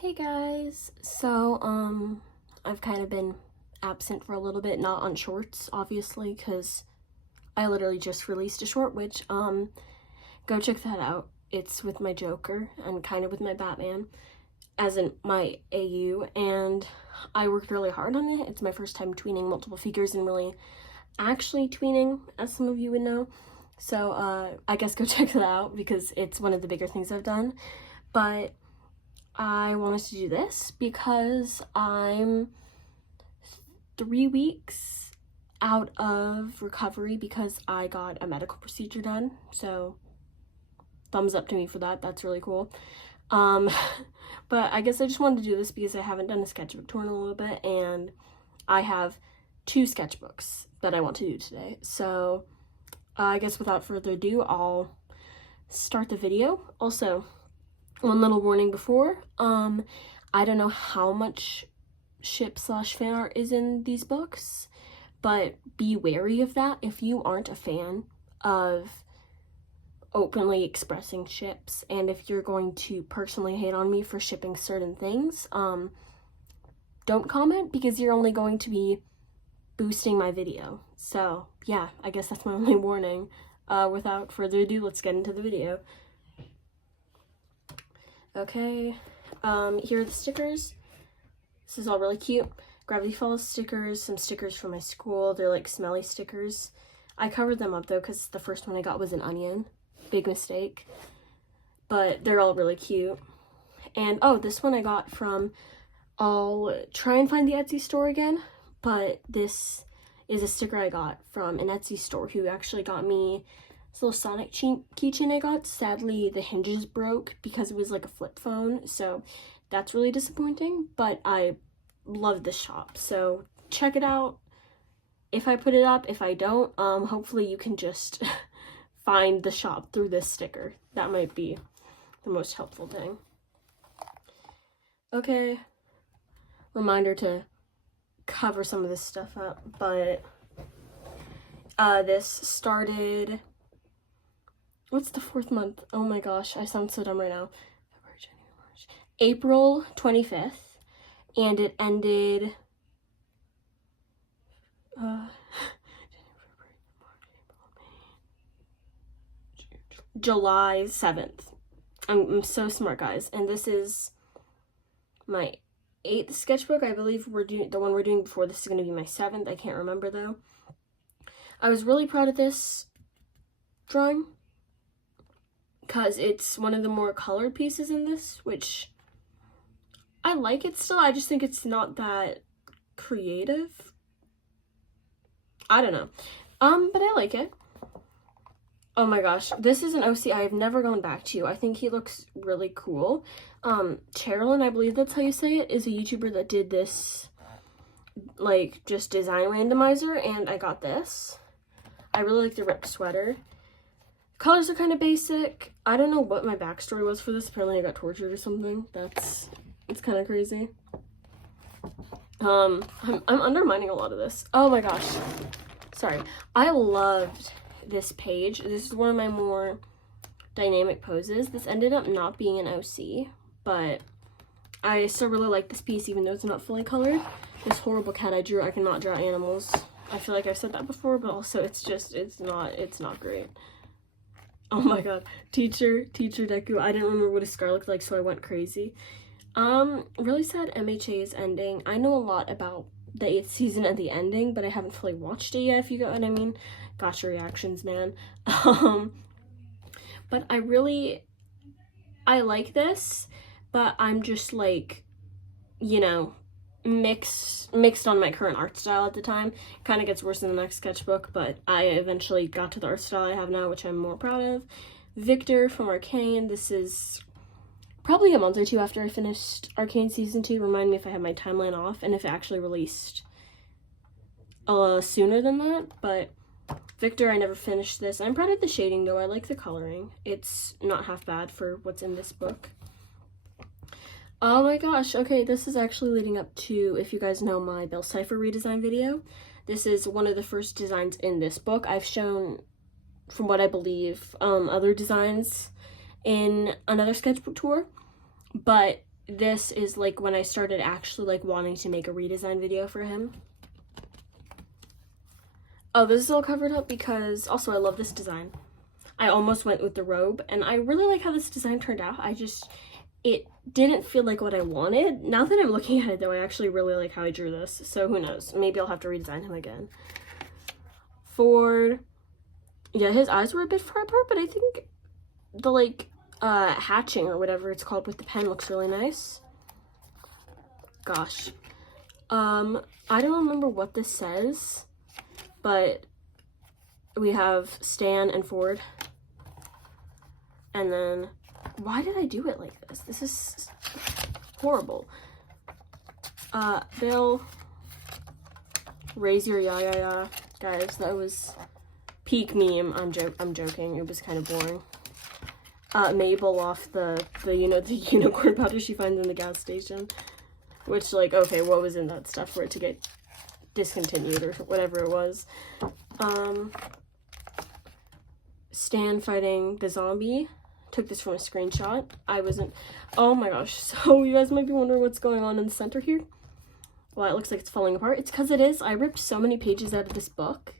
Hey guys, I've kind of been absent for a little bit, not on shorts, obviously, because I literally just released a short, which, go check that out. It's with my Joker and kind of with my Batman, as in my AU, and I worked really hard on it. It's my first time tweening multiple figures and really actually tweening, as some of you would know. So, I guess go check that out because it's one of the bigger things I've done, but I wanted to do this because I'm 3 weeks out of recovery because I got a medical procedure done. So thumbs up to me for that. That's really cool. But I guess I just wanted to do this because I haven't done a sketchbook tour in a little bit, and I have 2 sketchbooks that I want to do today. So I guess without further ado, I'll start the video. Also, one little warning before, I don't know how much ship/fan art is in these books, but be wary of that if you aren't a fan of openly expressing ships, and if you're going to personally hate on me for shipping certain things, don't comment because you're only going to be boosting my video. So yeah, I guess that's my only warning. Without further ado, let's get into the video. Okay, here are the stickers. This is all really cute. Gravity Falls stickers, some stickers from my school. They're like smelly stickers. I covered them up though because the first one I got was an onion. Big mistake. But they're all really cute. And oh, this one I got from, I'll try and find the Etsy store again, but this is a sticker I got from an Etsy store who actually got me this little Sonic keychain I got. Sadly, the hinges broke because it was like a flip phone, so that's really disappointing, but I love this shop, so check it out if I put it up. If I don't, hopefully you can just find the shop through this sticker. That might be the most helpful thing. Okay, reminder to cover some of this stuff up, but this started, what's the 4th month? Oh my gosh, I sound so dumb right now. February, January, March. April 25th, and it ended July 7th. I'm so smart, guys. And this is my 8th sketchbook. I believe the one we're doing before this is going to be my 7th. I can't remember though. I was really proud of this drawing because it's one of the more colored pieces in this, which I like it still. I just think it's not that creative. I don't know. But I like it. Oh my gosh, this is an OC I've never gone back to. I think he looks really cool. Carolyn, I believe that's how you say it, is a YouTuber that did this, like, just design randomizer, and I got this. I really like the ripped sweater. Colors are kind of basic. I don't know what my backstory was for this. Apparently I got tortured or something. It's kind of crazy. I'm undermining a lot of this. Oh my gosh. Sorry. I loved this page. This is one of my more dynamic poses. This ended up not being an OC, but I still really like this piece even though it's not fully colored. This horrible cat I drew. I cannot draw animals. I feel like I've said that before, but also it's not great. Oh my god. Teacher Deku. I didn't remember what his scar looked like, so I went crazy. Really sad MHA is ending. I know a lot about the 8th season and the ending, but I haven't fully watched it yet, if you get what I mean. Got your reactions, man. But I like this, but I'm just like, you know, mixed on my current art style at the time. Kind of gets worse in the next sketchbook, but I eventually got to the art style I have now, which I'm more proud of. Victor from Arcane. This is probably a month or 2 after I finished Arcane Season 2. Remind me if I had my timeline off and if it actually released sooner than that, but Victor, I never finished this. I'm proud of the shading though. I like the coloring. It's not half bad for what's in this book. Oh my gosh, okay, this is actually leading up to, if you guys know, my Bell Cipher redesign video. This is one of the first designs in this book. I've shown, from what I believe, other designs in another sketchbook tour, but this is like when I started actually like wanting to make a redesign video for him. Oh, this is all covered up because also I love this design. I almost went with the robe, and I really like how this design turned out. It didn't feel like what I wanted. Now that I'm looking at it though, I actually really like how I drew this. So who knows? Maybe I'll have to redesign him again. Ford. Yeah, his eyes were a bit far apart, but I think the like hatching or whatever it's called with the pen looks really nice. Gosh. I don't remember what this says, but we have Stan and Ford. And then, why did I do it like this? This is horrible. Bill, raise your ya. Guys, that was peak meme. I'm joking. It was kind of boring. Mabel off the unicorn powder she finds in the gas station. Which, like, okay, what was in that stuff for it to get discontinued or whatever it was. Stan fighting the zombie. Took this from a screenshot. Oh my gosh. So you guys might be wondering what's going on in the center here. Well, it looks like it's falling apart. It's because it is. I ripped so many pages out of this book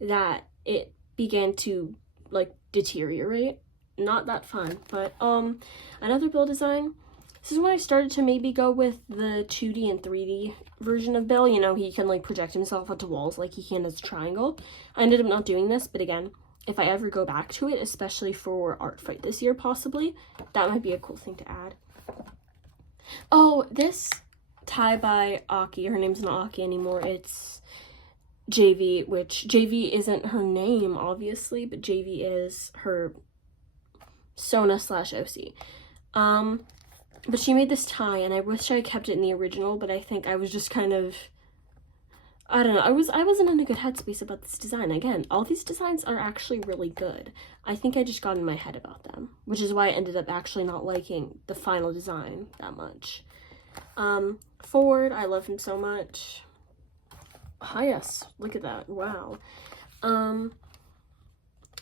that it began to like deteriorate. Not that fun. But another Bill design. This is when I started to maybe go with the 2D and 3D version of Bill. You know, he can like project himself onto walls like he can as a triangle. I ended up not doing this, but again, if I ever go back to it, especially for Art Fight this year possibly, that might be a cool thing to add. Oh, this tie by Aki. Her name's not Aki anymore. It's JV, which JV isn't her name, obviously, but JV is her Sona/OC. But she made this tie, and I wish I kept it in the original, but I think I was just kind of, I don't know, I wasn't in a good headspace about this design. Again, all these designs are actually really good. I think I just got in my head about them, which is why I ended up actually not liking the final design that much. Ford, I love him so much. Ah, yes, look at that, wow.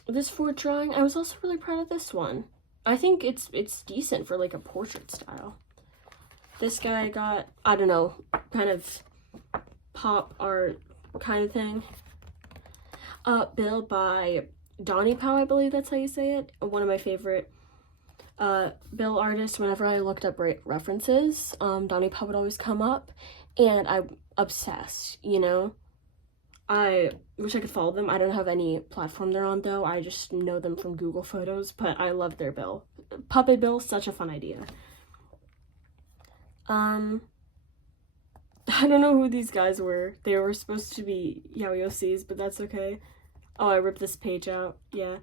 This Ford drawing, I was also really proud of this one. I think it's decent for like a portrait style. This guy got, I don't know, kind of pop art kind of thing. Bill by Donnie Pow, I believe that's how you say it. One of my favorite Bill artists. Whenever I looked up references, Donnie Pow would always come up, and I'm obsessed, you know? I wish I could follow them. I don't have any platform they're on though. I just know them from Google Photos, but I love their Bill. Puppet Bill, such a fun idea. I don't know who these guys were. They were supposed to be Yaoyossis, but that's okay. Oh, I ripped this page out. Yeah.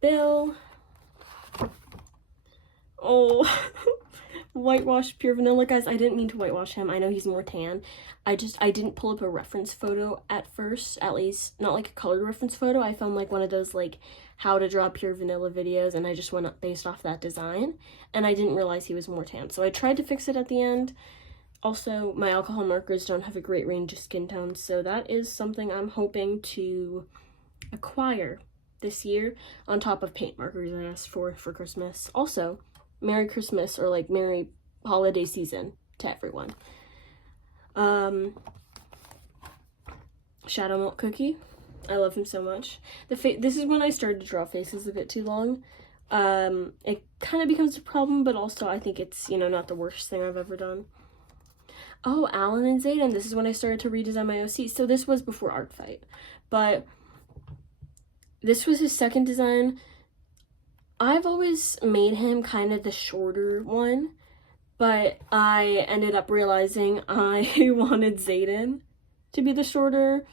Bill. Oh. Whitewash pure vanilla. Guys, I didn't mean to whitewash him. I know he's more tan. I didn't pull up a reference photo at first, at least not like a colored reference photo. I found like one of those like how to draw pure vanilla videos, and I just went up based off that design, and I didn't realize he was more tan. So I tried to fix it at the end. Also, my alcohol markers don't have a great range of skin tones, so that is something I'm hoping to acquire this year on top of paint markers I asked for Christmas. Also, Merry Christmas, or like Merry Holiday Season to everyone. Shadow Milk Cookie. I love him so much. This is when I started to draw faces a bit too long. It kind of becomes a problem, but also I think it's, you know, not the worst thing I've ever done. Oh, Alan and Zayden. This is when I started to redesign my OC. So this was before Art Fight, but this was his second design. I've always made him kind of the shorter one, but I ended up realizing I wanted Zayden to be the shorter,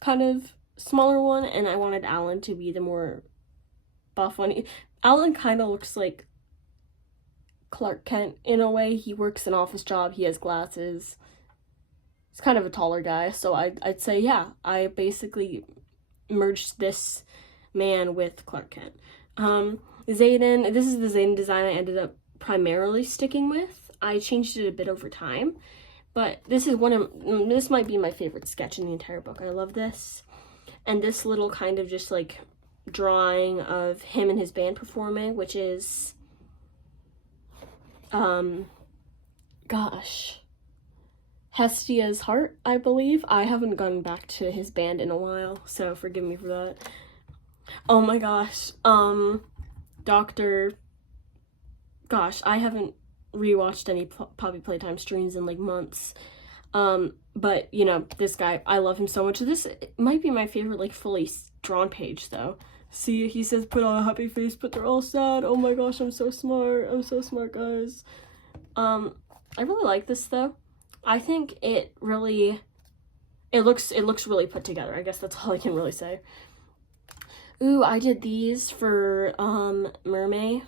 kind of smaller one, and I wanted Alan to be the more buff one. Alan kind of looks like Clark Kent in a way. He works an office job, he has glasses. He's kind of a taller guy, so I'd say, yeah, I basically merged this man with Clark Kent. Zayden, this is the Zayden design I ended up primarily sticking with. I changed it a bit over time, but this might be my favorite sketch in the entire book. I love this. And this little kind of just like drawing of him and his band performing, which is gosh. Hestia's Heart, I believe. I haven't gone back to his band in a while, so forgive me for that. Oh my gosh. Gosh, I haven't rewatched any Poppy Playtime streams in like months. But you know, this guy, I love him so much. This might be my favorite like fully drawn page though. See, he says put on a happy face, but they're all sad. Oh my gosh, I'm so smart. I'm so smart, guys. I really like this though. I think it looks really put together. I guess that's all I can really say. Ooh, I did these for Mermaid.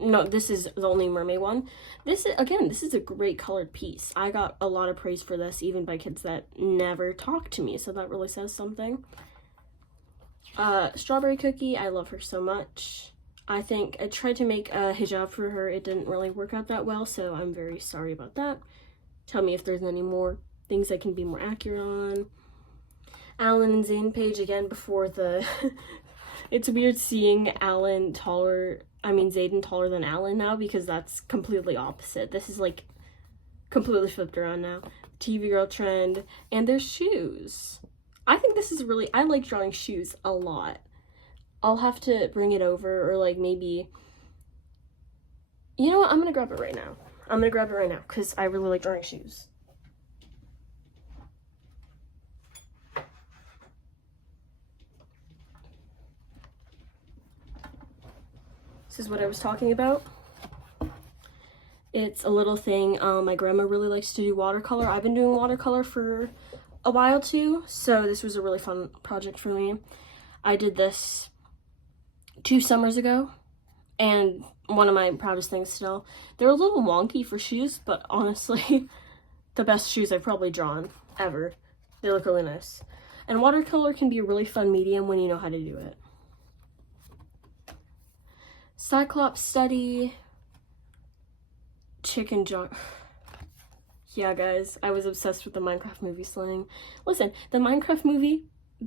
No, this is the only Mermaid one. This is a great colored piece. I got a lot of praise for this, even by kids that never talk to me, so that really says something. Strawberry Cookie, I love her so much. I think I tried to make a hijab for her. It didn't really work out that well, so I'm very sorry about that. Tell me if there's any more things I can be more accurate on. Alan and Zane page, again, before the... It's weird seeing Zayden taller than Alan now, because that's completely opposite. This is like completely flipped around now. TV girl trend, and their shoes. I think this is really, I like drawing shoes a lot. I'll have to bring it over, or like maybe, you know what, I'm gonna grab it right now. Because I really like drawing shoes. This is what I was talking about. It's a little thing. My grandma really likes to do watercolor. I've been doing watercolor for a while too, so this was a really fun project for me. I did this 2 summers ago, and one of my proudest things still. They're a little wonky for shoes, but honestly, the best shoes I've probably drawn ever. They look really nice. And watercolor can be a really fun medium when you know how to do it. Cyclops Study, Chicken Jock. Yeah, guys, I was obsessed with the Minecraft movie slang. Listen, the Minecraft movie,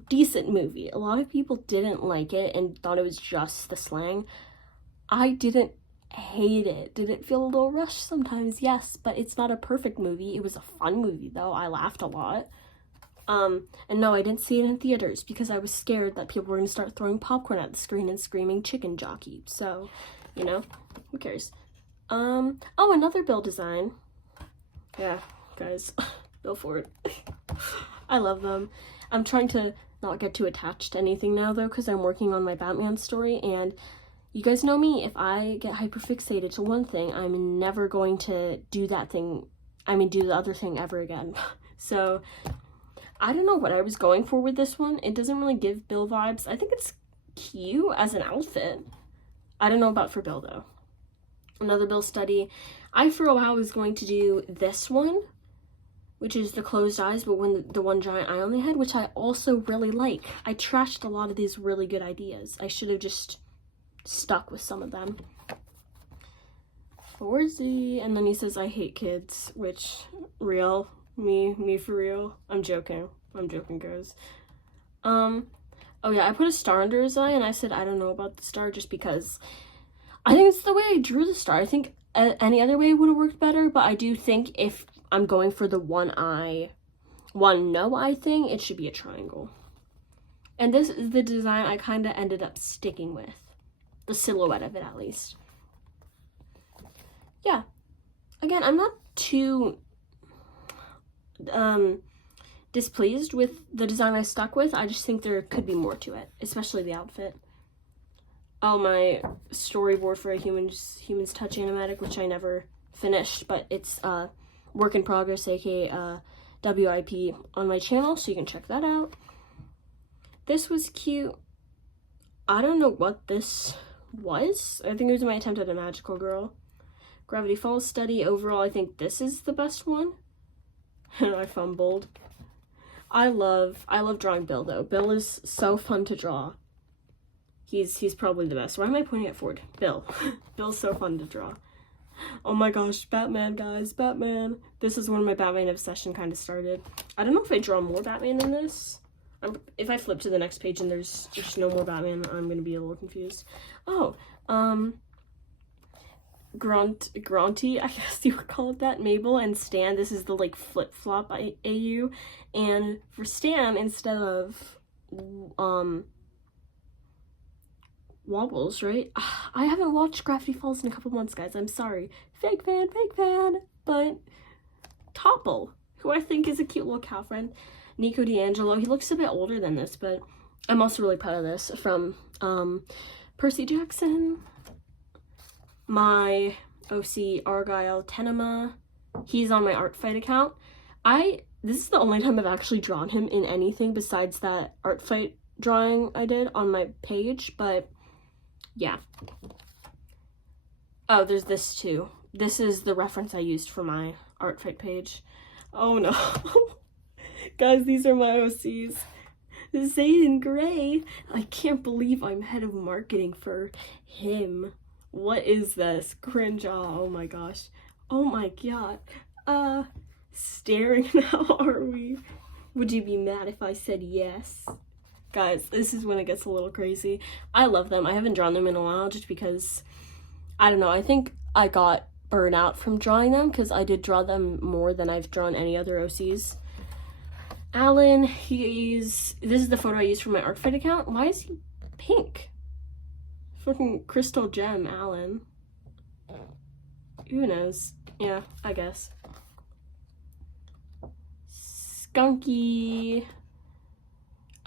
decent movie. A lot of people didn't like it and thought it was just the slang. I didn't hate it. Did it feel a little rushed sometimes? Yes, but it's not a perfect movie. It was a fun movie, though. I laughed a lot. And no, I didn't see it in theaters because I was scared that people were going to start throwing popcorn at the screen and screaming chicken jockey. So, you know, who cares? Oh, another Bill design. Yeah, guys, go for it. I love them. I'm trying to not get too attached to anything now, though, because I'm working on my Batman story, and you guys know me. If I get hyperfixated to one thing, I'm never going to do that thing, do the other thing ever again. So I don't know what I was going for with this one. It doesn't really give Bill vibes. I think it's cute as an outfit. I don't know about for Bill, though. Another Bill study. I, for a while, was going to do this one, which is the closed eyes, but when the one giant eye on the head, which I also really like. I trashed a lot of these really good ideas. I should have just stuck with some of them. Forzy, and then he says, I hate kids, which, real. Me for real. I'm joking, guys. Oh yeah, I put a star under his eye, and I said I don't know about the star just because I think it's the way I drew the star. I think any other way would have worked better, but I do think if I'm going for the one no eye thing, it should be a triangle. And this is the design I kind of ended up sticking with. The silhouette of it, at least. Yeah. Again, I'm not too displeased with the design I stuck with. I just think there could be more to it, especially the outfit. Oh, my storyboard for a Humans Touch animatic, which I never finished, but it's work in progress, aka WIP, on my channel, so you can check that out. This was cute. I don't know what this was. I think it was my attempt at a magical girl. Gravity Falls study. Overall, I think this is the best one. And I fumbled. I love drawing Bill, though. Bill is so fun to draw. He's probably the best. Why am I pointing at Ford? Bill. Bill's so fun to draw. Oh my gosh, Batman, guys, Batman. This is when my Batman obsession kind of started. I don't know if I draw more Batman in this. If I flip to the next page and there's just no more Batman, I'm going to be a little confused. Oh, Grunty, I guess you would call it that. Mabel and Stan, this is the like flip-flop AU. And for Stan, instead of Wobbles, right? I haven't watched Gravity Falls in a couple months, guys. I'm sorry. Fake fan. But Topple, who I think is a cute little cow friend. Nico D'Angelo, he looks a bit older than this, but I'm also really proud of this. From Percy Jackson. My OC Argyle Tenema. He's on my Art Fight account. This is the only time I've actually drawn him in anything besides that Art Fight drawing I did on my page, but yeah. Oh, there's this too. This is the reference I used for my Art Fight page. Oh no. Guys, these are my OCs. Zayden Gray. I can't believe I'm head of marketing for him. What is this? Cringe. Oh my gosh. Oh my god. Staring. How are we? Would you be mad if I said yes? Guys, this is when it gets a little crazy. I love them. I haven't drawn them in a while just because, I don't know, I think I got burnt out from drawing them because I did draw them more than I've drawn any other OCs. Alan, this is the photo I used for my Art Fight account. Why is he pink? Fucking crystal gem, Alan. Who knows? Yeah, I guess. Skunky.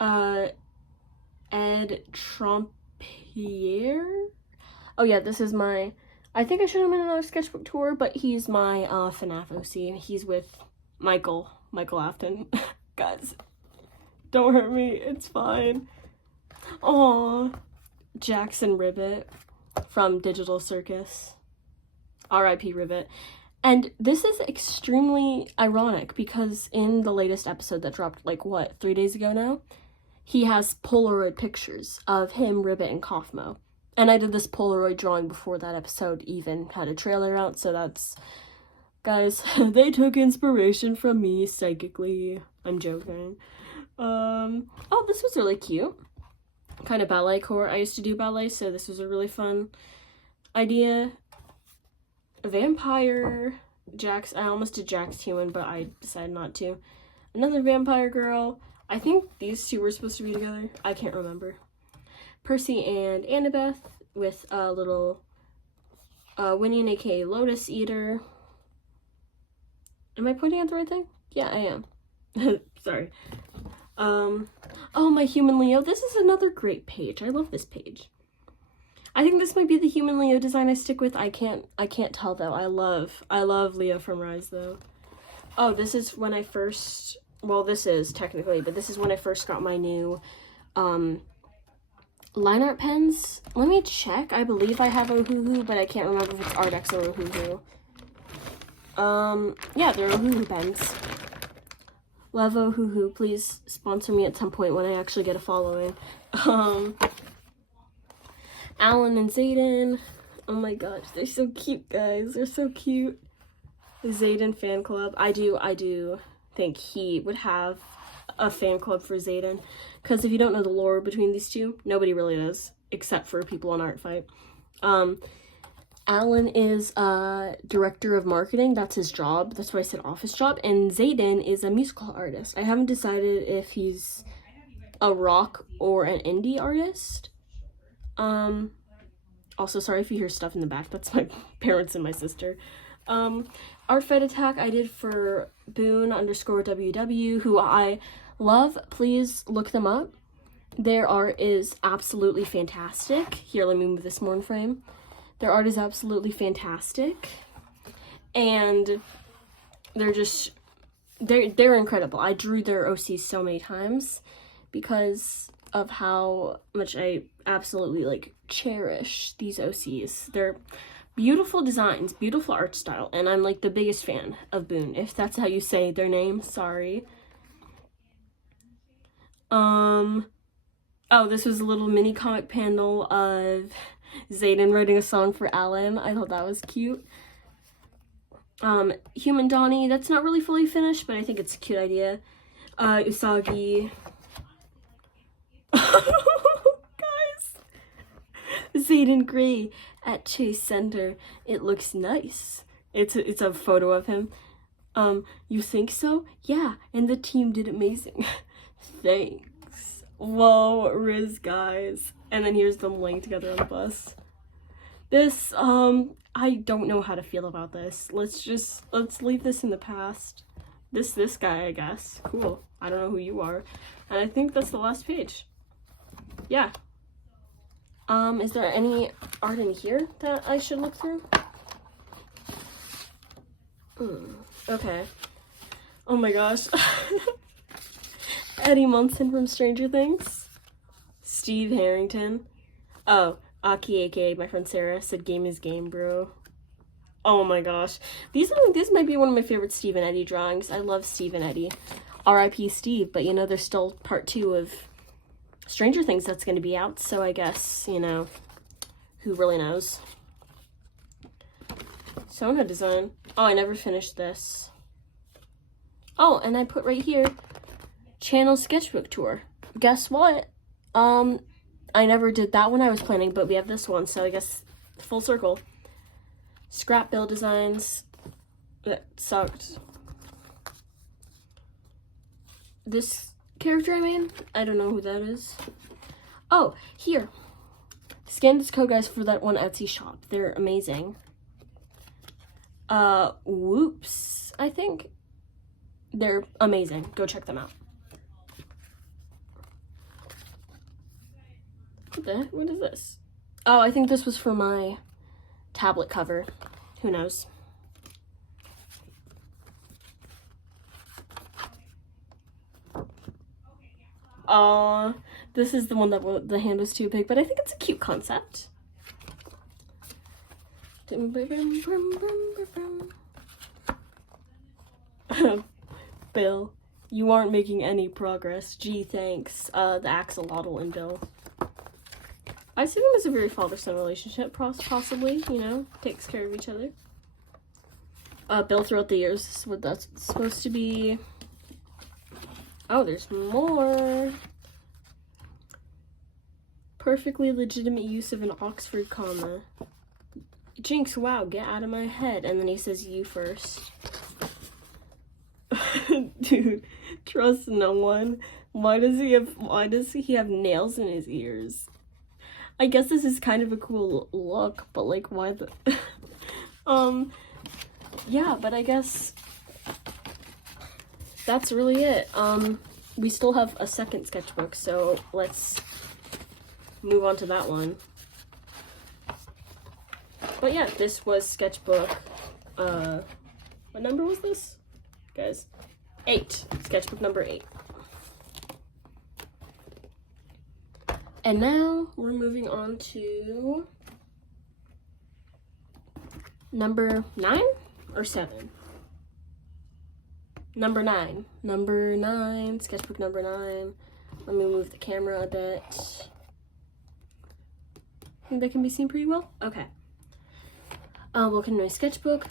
Ed Trompier. Oh yeah, this is my, I think I showed him in another sketchbook tour, but he's my FNAF OC. He's with Michael Afton. Guys, don't hurt me, it's fine. Aww. Jackson Ribbit from Digital Circus. R.I.P. Ribbit. And this is extremely ironic because in the latest episode that dropped, like, what, 3 days ago now? He has Polaroid pictures of him, Ribbit, and Kaufmo. And I did this Polaroid drawing before that episode even had a trailer out, so that's... Guys, they took inspiration from me psychically. I'm joking. Oh, this was really cute. Kind of ballet core. I used to do ballet, so this was a really fun idea. Vampire. Jax. I almost did Jax Human, but I decided not to. Another vampire girl. I think these two were supposed to be together. I can't remember. Percy and Annabeth with a little Winnie, aka Lotus Eater. Am I pointing at the right thing? Yeah, I am. Sorry. Oh, my Human Leo. This is another great page. I love this page. I think this might be the Human Leo design I stick with. I can't tell though. I love Leo from Rise though. Oh, this is when I first, well, this is technically, but this is when I first got my new line art pens. Let me check. I believe I have Ohuhu, but I can't remember if it's Ardex or Ohuhu. Yeah, they're Ohuhu pens. Love Ohuhu. Please sponsor me at some point when I actually get a following. Alan and Zayden. Oh my gosh, they're so cute, guys. They're so cute. The Zayden fan club. I do think he would have a fan club for Zayden. Because if you don't know the lore between these two, nobody really does. Except for people on Art Fight. Alan is director of marketing. That's his job. That's why I said office job. And Zayden is a musical artist. I haven't decided if he's a rock or an indie artist. Also, sorry if you hear stuff in the back. That's my parents and my sister. Art Fight Attack I did for Boone_WW, who I love. Please look them up. Their art is absolutely fantastic. Here, let me move this more in frame. Their art is absolutely fantastic. And they're incredible. I drew their OCs so many times because of how much I absolutely like cherish these OCs. They're beautiful designs, beautiful art style, and I'm like the biggest fan of Boone, if that's how you say their name. Sorry. Oh, this was a little mini comic panel of Zayden writing a song for Alan. I thought that was cute. Human Donnie, that's not really fully finished, but I think it's a cute idea. Usagi. Guys, Zayden Gray at Chase Center. It looks nice. It's a photo of him. You think so? Yeah, and the team did amazing. Thanks. Whoa, Riz, guys. And then here's them laying together on the bus. This, I don't know how to feel about this. Let's leave this in the past. This guy, I guess. Cool. I don't know who you are. And I think that's the last page. Yeah. Is there any art in here that I should look through? Okay. Oh my gosh. Eddie Munson from Stranger Things. Steve Harrington. Oh, Aki, aka my friend Sarah, said game is game, bro. Oh my gosh. This might be one of my favorite Steve and Eddie drawings. I love Steve and Eddie. R.I.P. Steve, but you know, there's still part 2 of Stranger Things that's going to be out, so I guess, you know, who really knows? Sona design. Oh, I never finished this. Oh, and I put right here, channel sketchbook tour. Guess what? I never did that one I was planning, but we have this one, so I guess full circle. Scrap bill designs. That sucked. This character I made, I don't know who that is. Oh, here. Scan this code, guys, for that one Etsy shop. They're amazing. Whoops, I think. They're amazing. Go check them out. What the heck? What is this? Oh, I think this was for my tablet cover. Who knows? This is the one that the hand was too big, but I think it's a cute concept. Bill, you aren't making any progress. Gee, thanks. The axolotl and Bill. I see them as a very father-son relationship, possibly, you know, takes care of each other. Bill throughout the years, this is what that's supposed to be. Oh, there's more. Perfectly legitimate use of an Oxford comma. Jinx, wow, get out of my head. And then he says you first. Dude, trust no one. Why does he have nails in his ears? I guess this is kind of a cool look, but like why the yeah, but I guess that's really it. We still have a second sketchbook, so let's move on to that one. But yeah, this was sketchbook, what number was this, guys? 8. Sketchbook number 8. And now we're moving on to number 9 or 7? Number 9. Number 9, sketchbook number 9. Let me move the camera a bit. I think that can be seen pretty well? Okay. Welcome to my sketchbook.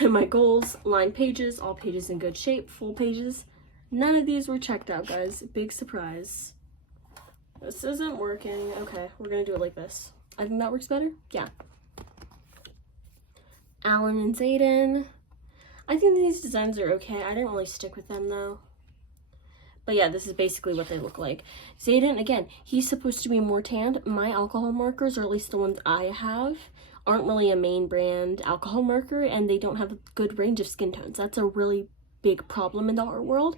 My goals, lined pages, all pages in good shape, full pages. None of these were checked out, guys. Big surprise. This isn't working. Okay, we're gonna do it like this. I think that works better. Yeah. Alan and Zayden. I think these designs are okay. I didn't really stick with them though. But yeah, this is basically what they look like. Zayden, again, he's supposed to be more tanned. My alcohol markers, or at least the ones I have, aren't really a main brand alcohol marker, and they don't have a good range of skin tones. That's a really big problem in the art world.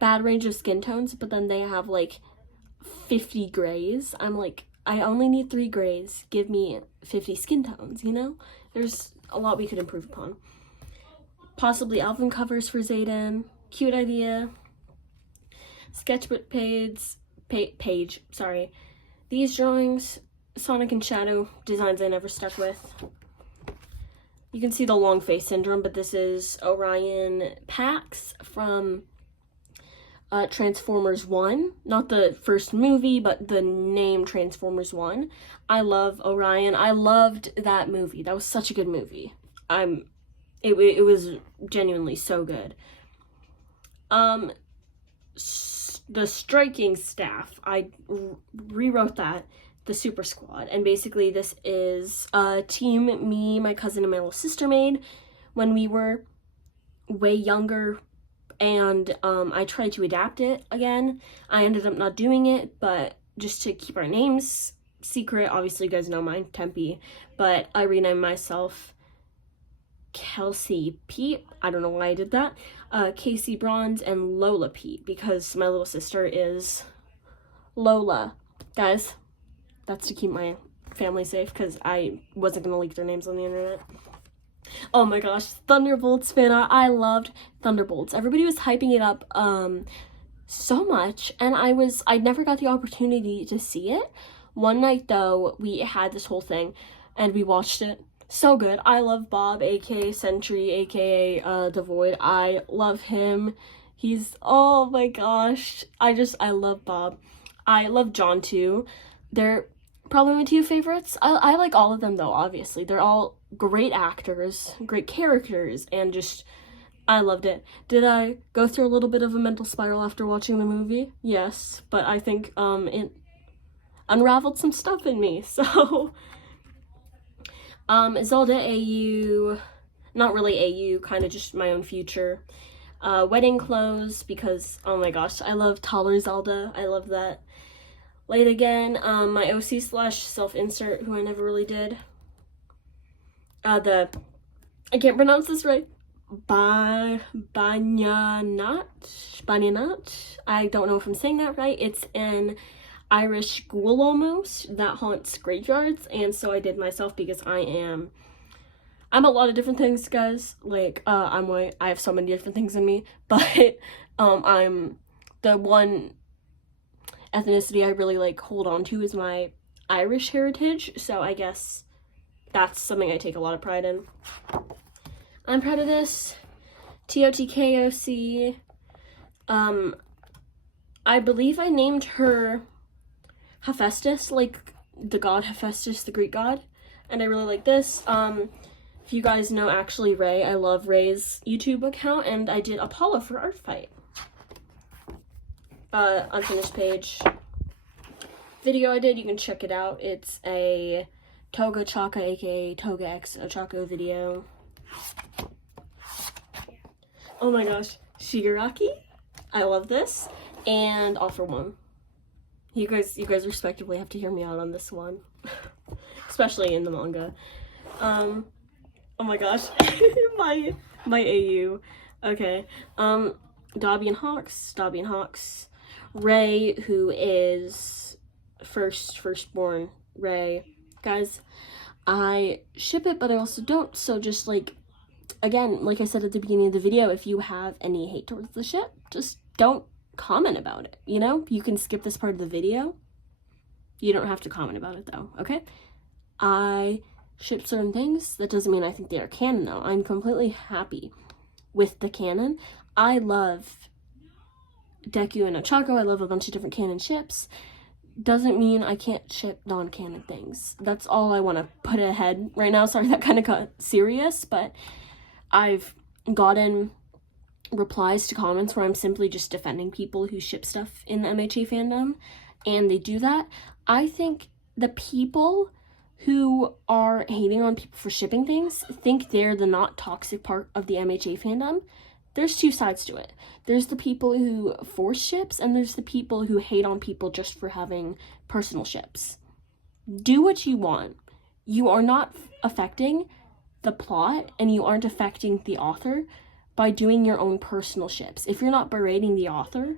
Bad range of skin tones, but then they have like 50 grays. I'm like, I only need 3 grays. Give me 50 skin tones, you know? There's a lot we could improve upon. Possibly album covers for Zayden. Cute idea. Sketchbook page, sorry. These drawings, Sonic and Shadow designs I never stuck with. You can see the long face syndrome, but this is Orion Pax from Transformers 1. Not the first movie, but the name Transformers 1. I love Orion. I loved that movie. That was such a good movie. It was genuinely so good. The striking staff, I rewrote that the Super Squad. And basically this is a team me, my cousin, and my little sister made when we were way younger, and I tried to adapt it again. I ended up not doing it, but just to keep our names secret, obviously you guys know mine, Tempe, but I renamed myself Kelsey Pete. I don't know why I did that. Casey Bronze and Lola Pete, because my little sister is Lola. Guys, that's to keep my family safe, because I wasn't going to leak their names on the internet. Oh my gosh, Thunderbolts Fanart. I loved Thunderbolts. Everybody was hyping it up so much, and I never got the opportunity to see it. One night though, we had this whole thing and we watched it. So good. I love Bob, aka Sentry, aka The Void. I love him. He's, oh my gosh, I love Bob. I love John too. They're probably my two favorites. I like all of them though, obviously. They're all great actors, great characters, and just, I loved it. Did I go through a little bit of a mental spiral after watching the movie? Yes, but I think it unraveled some stuff in me, so. Zelda AU, not really AU, kind of just my own future. Wedding clothes, because, oh my gosh, I love taller Zelda. I love that. Late Again, my OC / self-insert, who I never really did. I can't pronounce this right. Banyanat? I don't know if I'm saying that right. It's an Irish ghoul almost that haunts graveyards, and so I did myself because I'm a lot of different things, guys. Like, I'm white. I have so many different things in me, but I'm the one ethnicity I really like hold on to is my Irish heritage, so I guess that's something I take a lot of pride in. I'm proud of this. TOTKOC. I believe I named her Hephaestus, like the god Hephaestus, the Greek god, and I really like this. If you guys know actually Ray, I love Ray's YouTube account, and I did Apollo for Art Fight. Unfinished page video I did, you can check it out. It's a Toga Chaka, aka Toga X Ochako video. Oh my gosh, Shigaraki, I love this, and All for One. You guys respectively have to hear me out on this one, especially in the manga. Oh my gosh, my AU. Okay, Dobby and Hawks. Ray, who is firstborn Ray. Guys, I ship it, but I also don't. So just like, again, like I said at the beginning of the video, if you have any hate towards the ship, just don't comment about it, you know? You can skip this part of the video. You don't have to comment about it though, okay? I ship certain things. That doesn't mean I think they are canon though. I'm completely happy with the canon. I love Deku and Ochako. I love a bunch of different canon ships. Doesn't mean I can't ship non-canon things. That's all I want to put ahead right now. Sorry, that kind of got serious, but I've gotten replies to comments where I'm simply just defending people who ship stuff in the MHA fandom, and they do that. I think the people who are hating on people for shipping things think they're the not toxic part of the MHA fandom. There's two sides to it. There's the people who force ships, and there's the people who hate on people just for having personal ships. Do what you want. You are not affecting the plot, and you aren't affecting the author by doing your own personal ships. If you're not berating the author,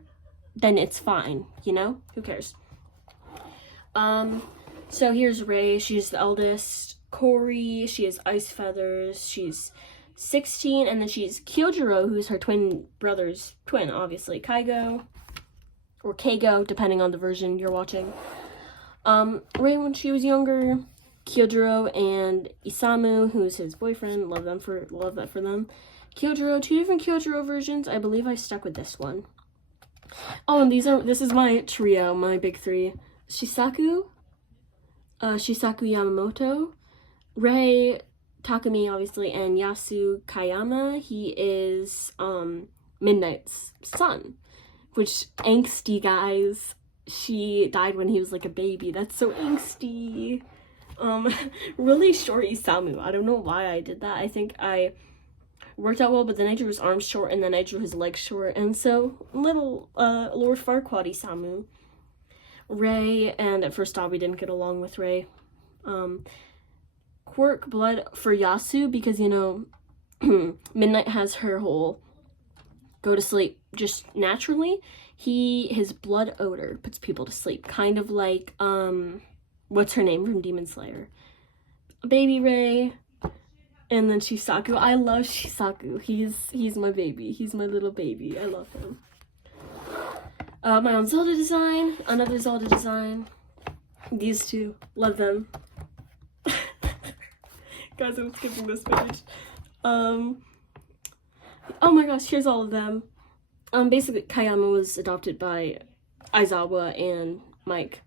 then it's fine, you know? Who cares? So here's Ray. She's the eldest. Corey, she has ice feathers. She's 16, and then she's Kyojuro, who's her brother's twin, obviously. Kaigo, or Keigo, depending on the version you're watching. Ray when she was younger, Kyojuro and Isamu, who's his boyfriend, love that for them. Kyojuro, two different Kyojuro versions. I believe I stuck with this one. Oh, and this is my trio, my big three. Shisaku Yamamoto, Ray Takumi, obviously, and Yasu Kayama. He is Midnight's son, which angsty, guys. she died when he was like a baby. That's so angsty. Really short Isamu. I don't know why I did that. I think I worked out well, but then I drew his arms short, and then I drew his legs short, and so little Lord Farquaad Isamu. Ray, and at first Dobby didn't get along with Ray. Quirk blood for Yasu, because, you know, Midnight has her whole go to sleep just naturally. His blood odor puts people to sleep, kind of like what's her name from Demon Slayer, Baby Ray. And then Shisaku. I love Shisaku. He's my baby. He's my little baby. I love him. My own Zelda design, another Zelda design. These two, love them. Guys, I'm skipping this page. Oh my gosh, here's all of them. Basically, Kayama was adopted by Aizawa and Mike.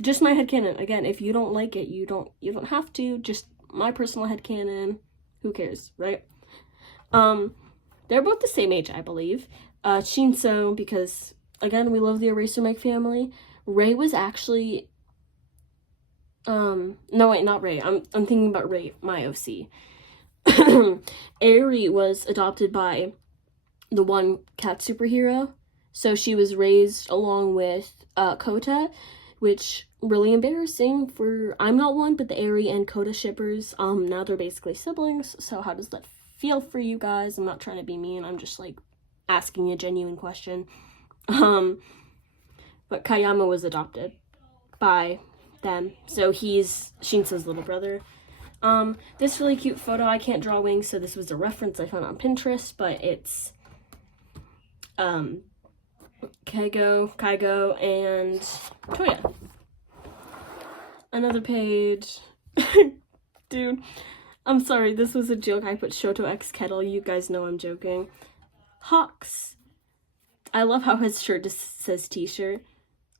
Just my headcanon. Again, if you don't like it, you don't have to. Just my personal headcanon. Who cares, right? They're both the same age, I believe. Shinso, because again, we love the Eraser Mike family. Ray was actually no wait, not Ray. I'm thinking about Ray, my OC. Eri was adopted by the one cat superhero, so she was raised along with Kota, which really embarrassing for, I'm not one, but the Eri and Kota shippers, now they're basically siblings, so how does that feel for you guys? I'm not trying to be mean, I'm just like asking a genuine question. But Kayama was adopted by them, so he's Shinso's little brother. This really cute photo, I can't draw wings, so this was a reference I found on Pinterest, but it's Kaigo, and Toya. Another page. Dude, I'm sorry, this was a joke. I put Shoto X Kettle. You guys know I'm joking. Hawks. I love how his shirt just says t-shirt.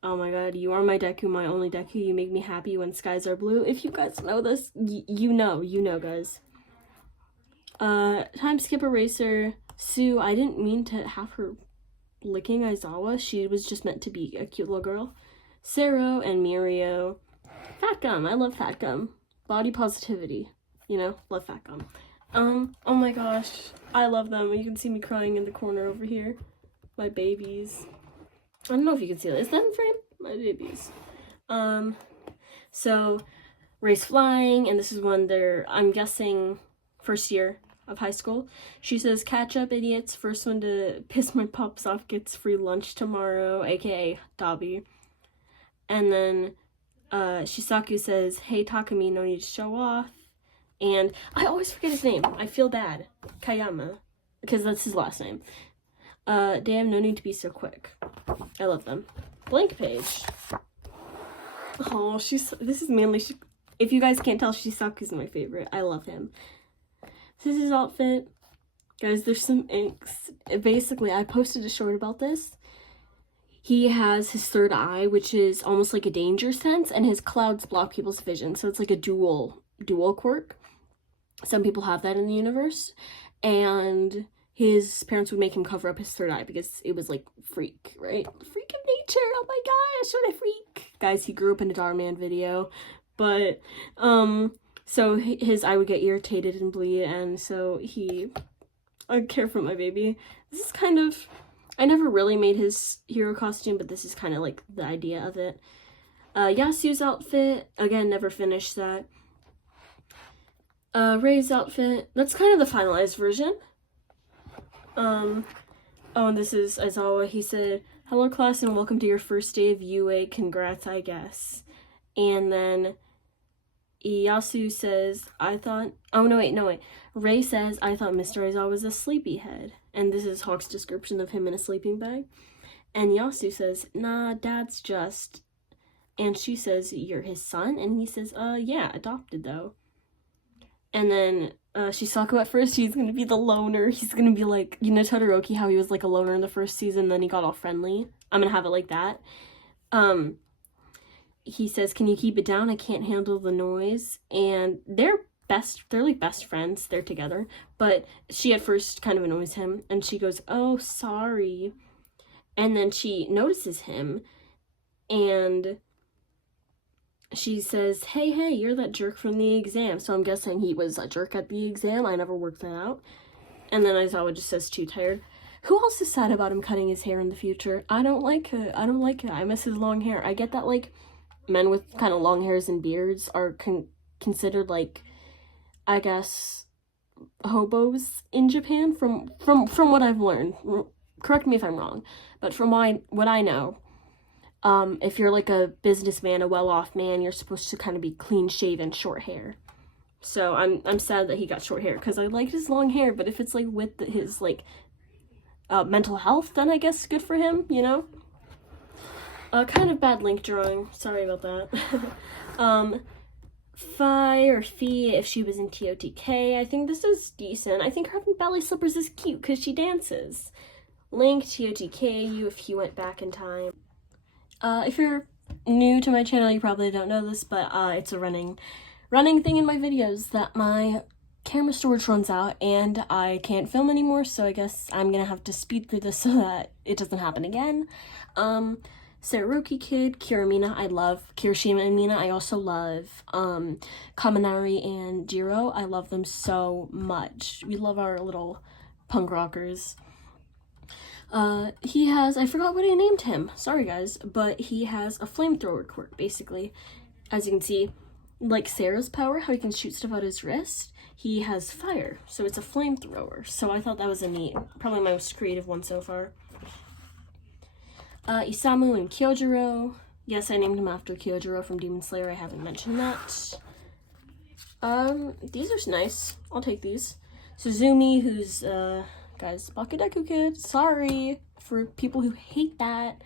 Oh my god, you are my Deku, my only Deku. You make me happy when skies are blue. If you guys know this, you know, guys. Time skip eraser. Sue, I didn't mean to have her licking Aizawa. She was just meant to be a cute little girl. Sero and Mirio. Fat Gum, I love Fat Gum. Body positivity, you know, love Fat Gum. Oh my gosh, I love them. You can see me crying in the corner over here. My babies. I don't know if you can see that. Is that in frame? My babies. So Ray's flying, and this is when they're, I'm guessing, first year of high school. She says, catch up, idiots. First one to piss my pups off gets free lunch tomorrow, aka Dobby. And then Shisaku says, hey Takumi, no need to show off. And I always forget his name. I feel bad. Kayama, because that's his last name. Damn, no need to be so quick. I love them. Blank page. Oh, this is mainly, if you guys can't tell, Shisaku's my favorite. I love him. This is his outfit. Guys, there's some inks. Basically, I posted a short about this. He has his third eye, which is almost like a danger sense, and his clouds block people's vision. So it's like a dual quirk. Some people have that in the universe. And his parents would make him cover up his third eye because it was like freak, right? Freak of nature. Oh my gosh, what a freak. Guys, he grew up in a Darman video. But, so his eye would get irritated and bleed, and so I care for my baby. This is kind of, I never really made his hero costume, but this is kind of like the idea of it. Yasu's outfit, again, never finished that. Ray's outfit, that's kind of the finalized version. Oh, and this is Aizawa. He said, hello class and welcome to your first day of UA, congrats, I guess. And then Yasu says, Ray says, I thought Mr. Aizawa was a sleepyhead. And this is Hawk's description of him in a sleeping bag. And Yasu says, nah, dad's just. And she says, you're his son? And he says, yeah, adopted though. And then Shisaku at first, he's gonna be the loner. He's gonna be like, you know Todoroki, how he was like a loner in the first season, then he got all friendly. I'm gonna have it like that. He says, can you keep it down? I can't handle the noise. And they're like best friends. They're together. But she at first kind of annoys him. And she goes, oh, sorry. And then she notices him. and she says, hey, you're that jerk from the exam. So I'm guessing he was a jerk at the exam. I never worked that out. And then Aizawa just says, too tired. Who else is sad about him cutting his hair in the future? I don't like it. I miss his long hair. I get that, like, men with kind of long hairs and beards are considered, like, I guess, hobos in Japan from what I've learned. Correct me if I'm wrong. But from what I know, if you're like a businessman, a well-off man, you're supposed to kind of be clean-shaven, short hair. So I'm sad that he got short hair, because I liked his long hair, but if it's like with his like mental health, then I guess good for him, you know? Kind of bad link drawing, sorry about that. Fi or Fee if she was in TOTK, I think this is decent. I think her having ballet slippers is cute because she dances. Link, TOTK, you if he went back in time. If you're new to my channel, you probably don't know this, but it's a running thing in my videos that my camera storage runs out and I can't film anymore, so I guess I'm gonna have to speed through this so that it doesn't happen again. Saruki Kid, Kiramina, I love. Kirishima and Mina, I also love. Kaminari and Jiro, I love them so much. We love our little punk rockers. He has, I forgot what I named him, sorry guys, but he has a flamethrower quirk, basically. As you can see, like Sarah's power, how he can shoot stuff out his wrist, he has fire, so it's a flamethrower. So I thought that was a neat, probably my most creative one so far. Isamu and Kyojiro. Yes, I named him after Kyojiro from Demon Slayer. I haven't mentioned that. These are nice. I'll take these. Suzumi, who's, guys, Bakudeku Kid. Sorry for people who hate that.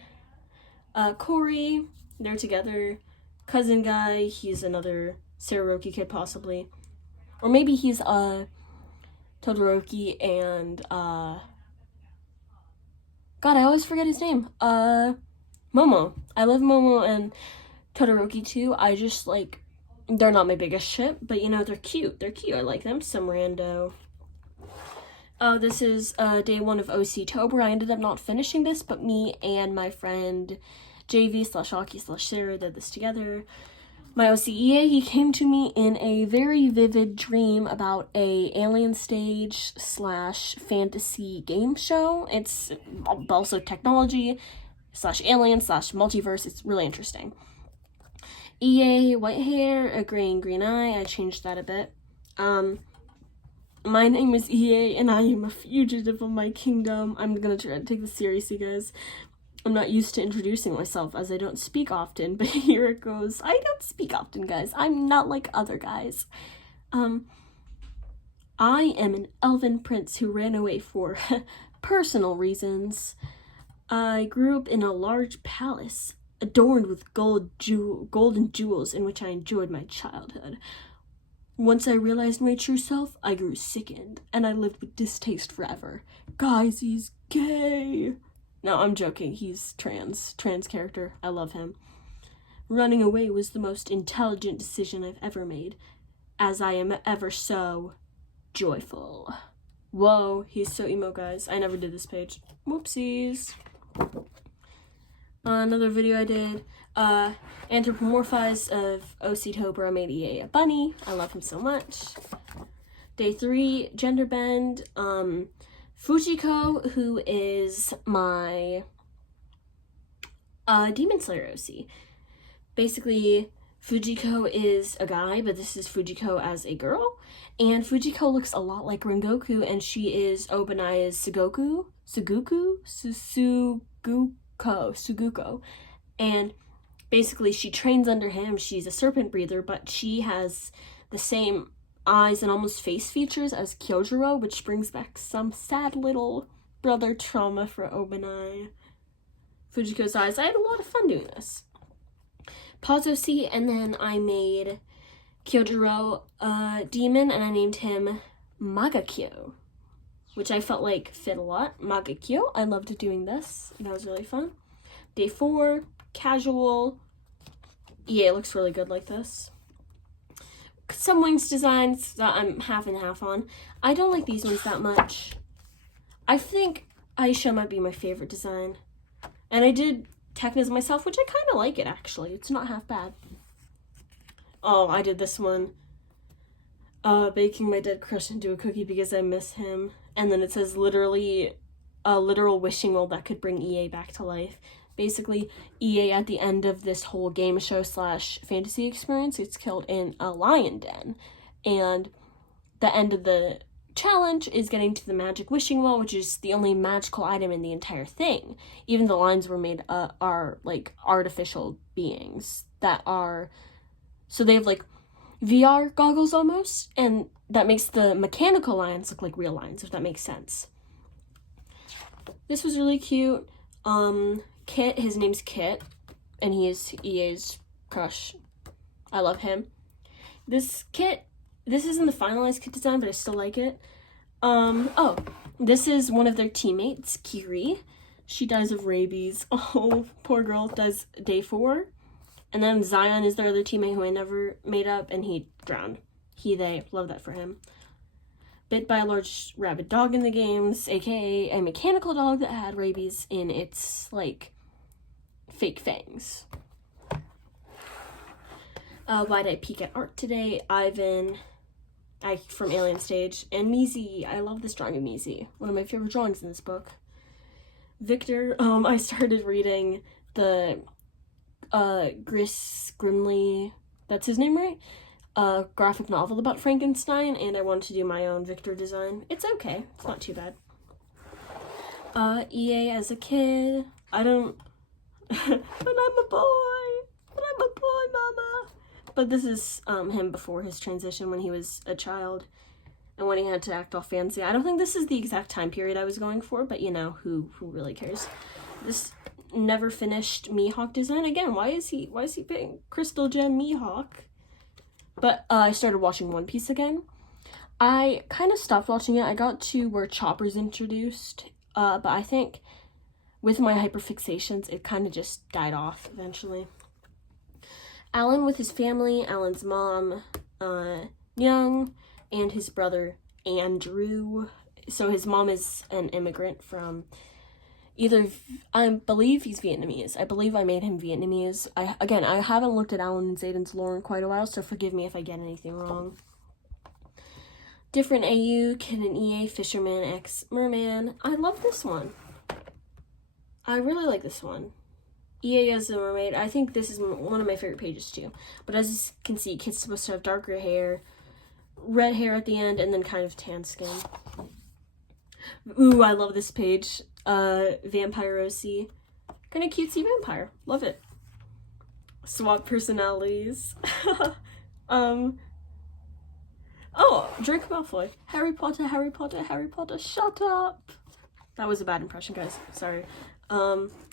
Corey, they're together. Cousin guy, he's another Saruki Kid, possibly. Or maybe he's, Todoroki and, God, I always forget his name. Momo. I love Momo and Todoroki too. I just, like, they're not my biggest ship, but, you know, they're cute. They're cute. I like them. Some rando. This is, day 1 of OC Tober. I ended up not finishing this, but me and my friend JV/Aki/Sarah did this together. My OCEA, he came to me in a very vivid dream about a alien stage / fantasy game show. It's also technology / alien / multiverse. It's really interesting. EA, white hair, a gray and green eye. I changed that a bit. My name is EA and I am a fugitive of my kingdom. I'm gonna try to take this seriously, guys. I'm not used to introducing myself as I don't speak often, but here it goes. I don't speak often, guys. I'm not like other guys. I am an elven prince who ran away for personal reasons. I grew up in a large palace adorned with golden jewels in which I enjoyed my childhood. Once I realized my true self, I grew sickened, and I lived with distaste forever. Guys, he's gay! No, I'm joking. He's trans character. I love him. Running away was the most intelligent decision I've ever made, as I am ever so joyful. Whoa, he's so emo, guys. I never did this page. Whoopsies. Another video I did, Anthropomorphize of OC Tober. I made EA a bunny. I love him so much. Day 3, gender bend. Fujiko, who is my Demon Slayer OC. Basically, Fujiko is a guy, but this is Fujiko as a girl. And Fujiko looks a lot like Rengoku, and she is Obanaya's Suguko. And basically, she trains under him. She's a serpent breather, but she has the same eyes and almost face features as Kyojiro, which brings back some sad little brother trauma for Obanai. Fujiko's eyes. I had a lot of fun doing this. Pause OC, and then I made Kyojiro a demon, and I named him Magakyo, which I felt like fit a lot. Magakyo. I loved doing this. That was really fun. Day 4, casual. Yeah, it looks really good like this. Some wings designs that I'm half and half on. I don't like these ones that much. I think Aisha might be my favorite design. And I did Techniz myself, which I kind of like it, actually. It's not half bad. Oh, I did this one. Baking my dead crush into a cookie because I miss him. And then it says literally a literal wishing well that could bring EA back to life. Basically, EA at the end of this whole game show slash fantasy experience gets killed in a lion den. And the end of the challenge is getting to the magic wishing well, which is the only magical item in the entire thing. Even the lines were made are like artificial beings that are, so they have like VR goggles almost, and that makes the mechanical lines look like real lines, if that makes sense. This was really cute. Kit, his name's Kit, and he is EA's crush. I love him. This isn't the finalized kit design, but I still like it. Oh, this is one of their teammates, Kiri. She dies of rabies. Oh, poor girl, dies day 4. And then Zion is their other teammate who I never made up, and he drowned. They, love that for him. Bit by a large rabid dog in the games, aka a mechanical dog that had rabies in its, like, fake fangs. Why'd I peek at art today? Ivan, from Alien Stage, and Mizi. I love this drawing of Mizi. One of my favorite drawings in this book. Victor, I started reading the Gris Grimley, that's his name, right? Graphic novel about Frankenstein, and I wanted to do my own Victor design. It's okay. It's not too bad. EA as a kid. I don't... but I'm a boy! But I'm a boy, mama! But this is him before his transition when he was a child and when he had to act all fancy. I don't think this is the exact time period I was going for, but you know, who really cares? This never finished Mihawk design. Again, why is he paying Crystal Gem Mihawk? But I started watching One Piece again. I kind of stopped watching it. I got to where Chopper's introduced, but I think with my hyperfixations, it kind of just died off eventually. Alan with his family, Alan's mom, Young, and his brother, Andrew. So his mom is an immigrant from I believe he's Vietnamese. I believe I made him Vietnamese. I haven't looked at Alan and Zayden's lore in quite a while, so forgive me if I get anything wrong. Different AU, Kid and EA, Fisherman, X Merman. I love this one. I really like this one. EA as a mermaid. I think this is one of my favorite pages too. But as you can see, Kid's supposed to have darker hair, red hair at the end, and then kind of tan skin. Ooh, I love this page. Vampire OC. Kind of cutesy vampire. Love it. Swap personalities. Oh, Draco Malfoy. Harry Potter, Harry Potter, Harry Potter, shut up! That was a bad impression, guys. Sorry.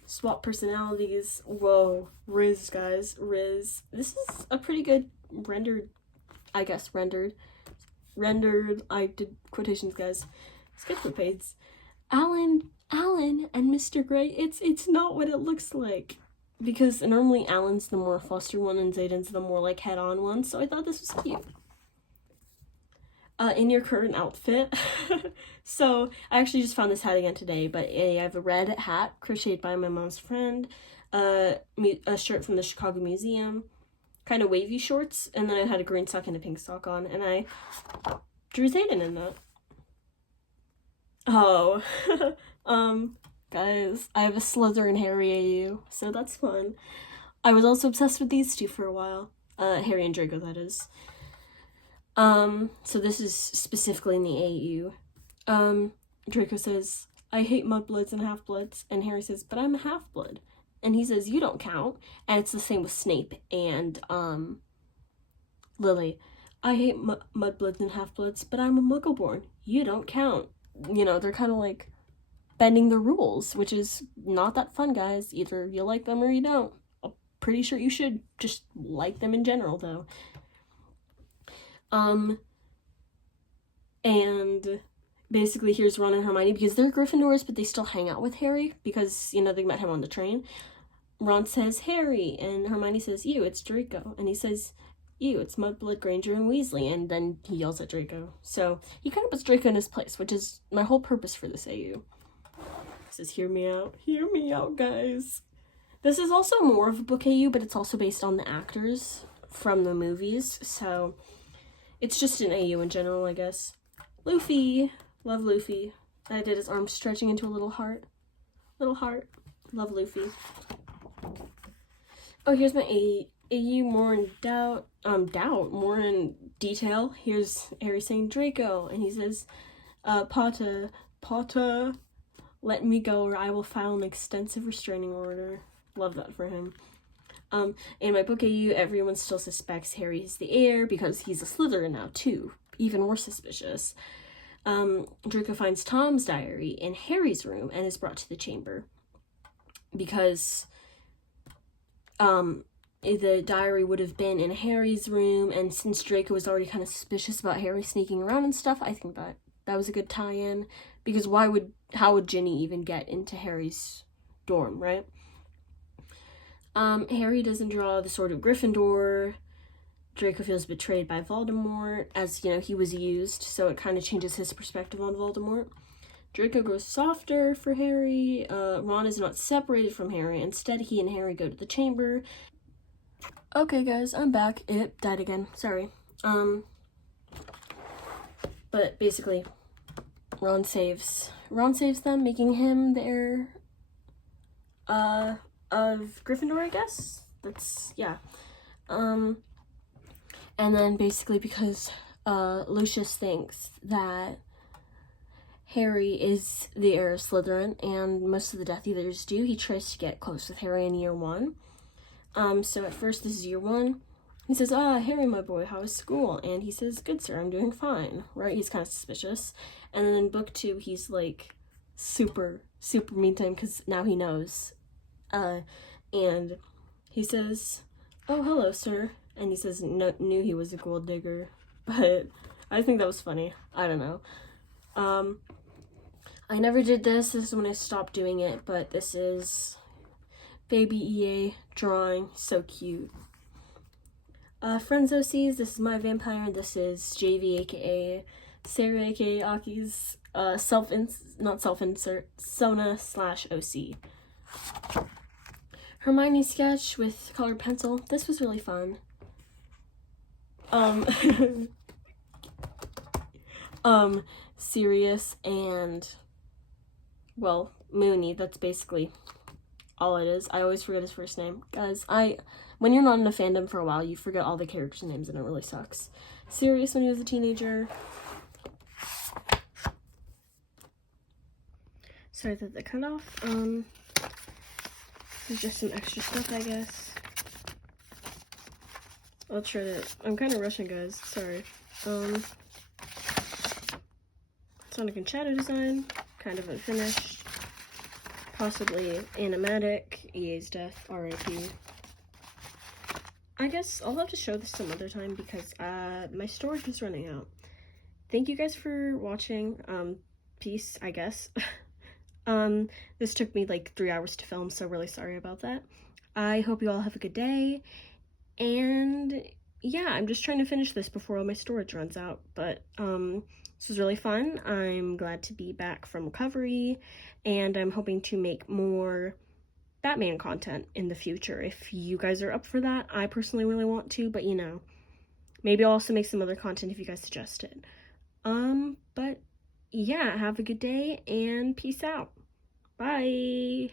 Swap personalities. Whoa. Riz, guys. Riz. This is a pretty good rendered, I guess, rendered. I did quotations, guys. Sketchbook page. Alan and Mr. Gray. It's not what it looks like. Because normally Alan's the more flustered one and Zayden's the more like head-on one, so I thought this was cute. In your current outfit. So I actually just found this hat again today, but I have a red hat crocheted by my mom's friend, a shirt from the Chicago Museum, kind of wavy shorts, and then I had a green sock and a pink sock on, and I drew Zayden in that. Oh, guys, I have a Slytherin Harry AU, so that's fun. I was also obsessed with these two for a while. Harry and Draco, that is. So this is specifically in the AU. Draco says, I hate mudbloods and half-bloods, and Harry says, but I'm a half-blood. And he says, you don't count. And it's the same with Snape and, Lily. I hate mudbloods and half-bloods, but I'm a Muggleborn. You don't count. You know, they're kind of like bending the rules, which is not that fun, guys. Either you like them or you don't. I'm pretty sure you should just like them in general, though. And basically here's Ron and Hermione, because they're Gryffindors, but they still hang out with Harry, because, you know, they met him on the train. Ron says, Harry, and Hermione says, you, it's Draco. And he says, you, it's Mudblood, Granger, and Weasley, and then he yells at Draco. So he kind of puts Draco in his place, which is my whole purpose for this AU. He says, hear me out, guys. This is also more of a book AU, but it's also based on the actors from the movies, so it's just an AU in general, I guess. Luffy. Love Luffy. I did his arm stretching into a little heart. Little heart. Love Luffy. Oh, here's my AU more in more in detail. Here's Harry saying Draco, and he says, Potter, let me go or I will file an extensive restraining order. Love that for him. In my book AU, everyone still suspects Harry is the heir because he's a Slytherin now too. Even more suspicious. Draco finds Tom's diary in Harry's room and is brought to the chamber because the diary would have been in Harry's room, and since Draco was already kind of suspicious about Harry sneaking around and stuff, I think that was a good tie-in, because how would Ginny even get into Harry's dorm, right? Harry doesn't draw the Sword of Gryffindor. Draco feels betrayed by Voldemort, as, he was used, so it kind of changes his perspective on Voldemort. Draco grows softer for Harry. Ron is not separated from Harry. Instead, he and Harry go to the chamber. Okay, guys, I'm back. It died again. Sorry. But basically, Ron saves them, making him the heir of Gryffindor, I guess. Yeah. And then basically because Lucius thinks that Harry is the heir of Slytherin, and most of the Death Eaters do, he tries to get close with Harry in year 1. So at first, this is year 1. He says, Harry, my boy, how is school? And he says, good, sir, I'm doing fine, right? He's kind of suspicious. And then in book 2, he's, like, super, super mean to him because now he knows. And he says, oh, hello, sir. And he says, knew he was a gold digger. But I think that was funny. I don't know. I never did this. This is when I stopped doing it, but this is baby EA drawing. So cute. Friends OCs, this is my vampire. This is JV, aka Sarah, aka Aki's not self-insert, Sona/OC. Hermione sketch with colored pencil. This was really fun. Sirius and, well, Mooney, that's basically all it is. I always forget his first name. Guys, when you're not in a fandom for a while, you forget all the characters' names and it really sucks. Sirius when he was a teenager. Sorry that they cut off. This is just some extra stuff, I guess. I'll try to, I'm kind of rushing, guys, sorry. Sonic and Shadow design, kind of unfinished. Possibly animatic, EA's death, RIP. I guess I'll have to show this some other time because my storage is running out. Thank you guys for watching. Peace, I guess. This took me like 3 hours to film, so really sorry about that. I hope you all have a good day. And yeah, I'm just trying to finish this before all my storage runs out. But this was really fun. I'm glad to be back from recovery, and I'm hoping to make more Batman content in the future. If you guys are up for that, I personally really want to, but maybe I'll also make some other content if you guys suggest it. But yeah, have a good day and peace out. Bye.